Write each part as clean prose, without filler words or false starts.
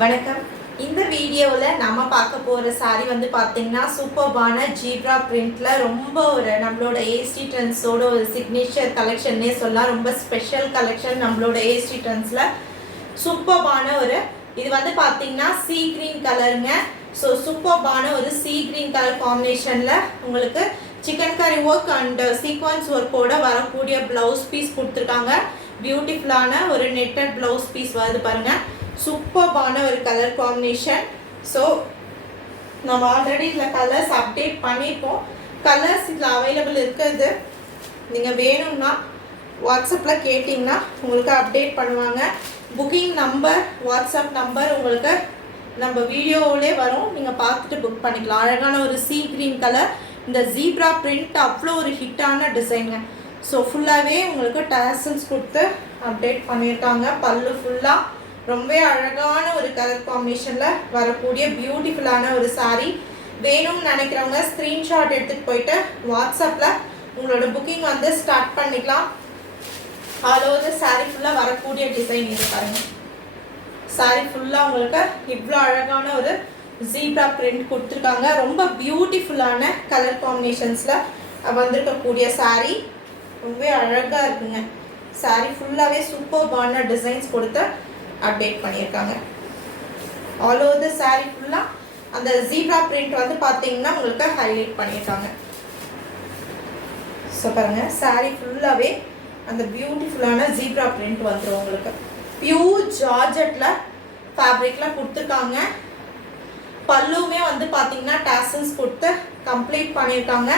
வணக்கம். இந்த வீடியோவில் நம்ம பார்க்க போகிற சாரீ வந்து பார்த்தீங்கன்னா சூப்பர்பான ஜீப்ரா பிரிண்ட்ல ரொம்ப ஒரு நம்மளோட ஏஸ்டி ட்ரெண்ட்ஸோட ஒரு சிக்னேச்சர் கலெக்ஷன்னே சொல்லலாம். ரொம்ப ஸ்பெஷல் கலெக்ஷன் நம்மளோட ஏஸ்டி ட்ரெண்ட்ஸில் சூப்பர்பான ஒரு இது வந்து பார்த்தீங்கன்னா சீ கிரீன் கலருங்க. ஸோ சூப்பர்பான ஒரு சீ கிரீன் கலர் காம்பினேஷனில் உங்களுக்கு chikankari work and sequence ஒர்க்கோட வரக்கூடிய ப்ளவுஸ் பீஸ் கொடுத்துருக்காங்க. பியூட்டிஃபுல்லான ஒரு நெட்டட் ப்ளவுஸ் பீஸ் வருது பாருங்கள். சூப்பர்பான ஒரு கலர் காம்பினேஷன். ஸோ நம்ம ஆல்ரெடி இதில் கலர்ஸ் அப்டேட் பண்ணியிருக்கோம். கலர்ஸ் இதில் அவைலபிள் இருக்கிறது. நீங்கள் வேணும்னா வாட்ஸ்அப்பில் கேட்டிங்கன்னா உங்களுக்கு அப்டேட் பண்ணுவாங்க. புக்கிங் நம்பர் வாட்ஸ்அப் நம்பர் உங்களுக்கு நம்ம வீடியோவிலே வரும். நீங்கள் பார்த்துட்டு புக் பண்ணிக்கலாம். அழகான ஒரு சீ கிரீன் கலர். இந்த ஜீப்ரா பிரிண்ட் அவ்வளோ ஒரு ஹிட்டான டிசைனுங்க. ஸோ ஃபுல்லாகவே உங்களுக்கு டேசல்ஸ் கொடுத்து அப்டேட் பண்ணியிருக்காங்க. பல்லு ஃபுல்லாக ரொம்ப அழகான ஒரு கலர் காம்பினேஷனில் வரக்கூடிய பியூட்டிஃபுல்லான ஒரு சாரீ. வேணும்னு நினைக்கிறவங்க ஸ்க்ரீன்ஷாட் எடுத்துகிட்டு போயிட்டு வாட்ஸ்அப்பில் உங்களோட புக்கிங் வந்து ஸ்டார்ட் பண்ணிக்கலாம். ஆல் ஓவர் சாரீ ஃபுல்லாக வரக்கூடிய டிசைன் இது பாருங்கள். சாரீ ஃபுல்லாக உங்களுக்கு இவ்வளோ அழகான ஒரு ஜீப்ரா பிரிண்ட் கொடுத்துருக்காங்க. ரொம்ப பியூட்டிஃபுல்லான கலர் காம்பினேஷன்ஸில் வந்திருக்கக்கூடிய சாரீ ரொம்ப அழகாக இருக்குங்க. சாரீ ஃபுல்லாகவே சூப்பர்பான டிசைன்ஸ் கொடுத்து அப்டேட் பண்ணியிருக்காங்க. ஆல் ஓவர் த சாரீ ஃபுல்லாக அந்த ஜீப்ரா பிரிண்ட் வந்து பார்த்தீங்கன்னா உங்களுக்கு ஹைலைட் பண்ணியிருக்காங்க. ஸோ பாருங்கள், சாரீ ஃபுல்லாகவே அந்த பியூட்டிஃபுல்லான ஜீப்ரா பிரிண்ட் வந்துடும் உங்களுக்கு. பியூர் ஜார்ஜெட்டில் ஃபேப்ரிக்கில் கொடுத்துருக்காங்க. பல்லுமே வந்து பார்த்தீங்கன்னா டாசல்ஸ் கொடுத்து கம்ப்ளீட் பண்ணியிருக்காங்க.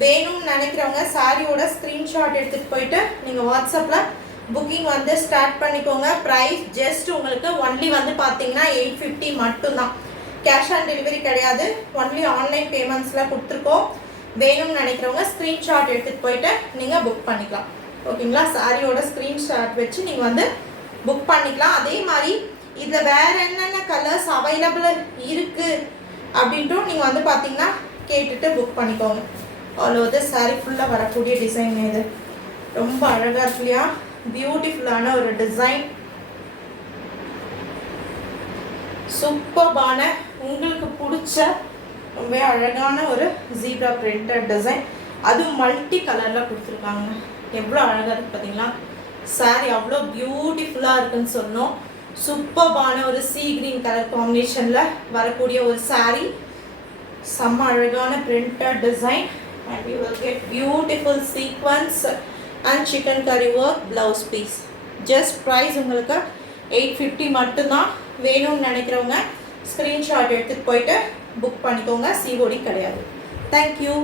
வேணும்னு நினைக்கிறவங்க சாரியோட ஸ்க்ரீன்ஷாட் எடுத்துகிட்டு போயிட்டு நீங்கள் வாட்ஸ்அப்பில் புக்கிங் வந்து ஸ்டார்ட் பண்ணிக்கோங்க. ப்ரைஸ் ஜஸ்ட் உங்களுக்கு ஒன்லி வந்து பார்த்தீங்கன்னா 850 மட்டும்தான். கேஷ் ஆன் டெலிவரி கிடையாது. ஒன்லி ஆன்லைன் பேமெண்ட்ஸில் கொடுத்துருக்கோம். வேணும்னு நினைக்கிறவங்க ஸ்க்ரீன்ஷாட் எடுத்துகிட்டு போயிட்டு நீங்கள் புக் பண்ணிக்கலாம். ஓகேங்களா? சாரியோட ஸ்க்ரீன்ஷாட் வச்சு நீங்கள் வந்து புக் பண்ணிக்கலாம். அதே மாதிரி இதில் வேறு என்னென்ன கலர்ஸ் அவைலபிள் இருக்குது அப்படின்ட்டும் நீங்கள் வந்து பார்த்தீங்கன்னா கேட்டுட்டு புக் பண்ணிக்கோங்க. ஆல் ஓவர் த சாரீ ஃபுல்லாக வரக்கூடிய டிசைன் இது ரொம்ப அழகாக இருக்கு இல்லையா? பியூட்டிஃபுல்லான ஒரு டிசைன். சூப்பர்பான உங்களுக்கு பிடிச்ச ரொம்ப அழகான ஒரு ஜீப்ரா பிரிண்டட் டிசைன். அதுவும் மல்டி கலரில் கொடுத்துருக்காங்க. எவ்வளோ அழகாக இருக்குது பார்த்தீங்களா? சாரீ அவ்வளோ பியூட்டிஃபுல்லாக இருக்குன்னு சொன்னோம். சூப்பர்பான ஒரு சீ கிரீன் கலர் காம்பினேஷனில் வரக்கூடிய ஒரு சாரீ. செம்ம அழகான printed design. And you will get beautiful sequence and chicken curry work blouse piece. Just price உங்களுக்கு 850 மட்டும்தான். வேணும்னு நினைக்கிறவங்க ஸ்க்ரீன்ஷாட் எடுத்துகிட்டு போயிட்டு புக் பண்ணிக்கோங்க. COD கிடையாது. Thank you.